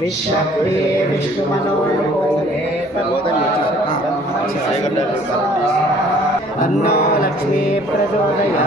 विश्वप्रे विष्णुमनोलोके अन्नो लक्ष्मी प्रचोदया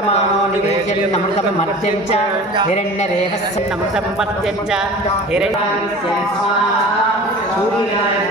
వర్ధమానో నివేశన్నమృతం మద్యం చ హిరణ్యరేవస్యన్నమృతం పద్యం చ హిరణ్యాయ సూర్యాయ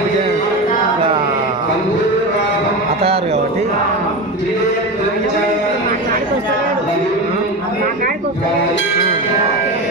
Mà cái.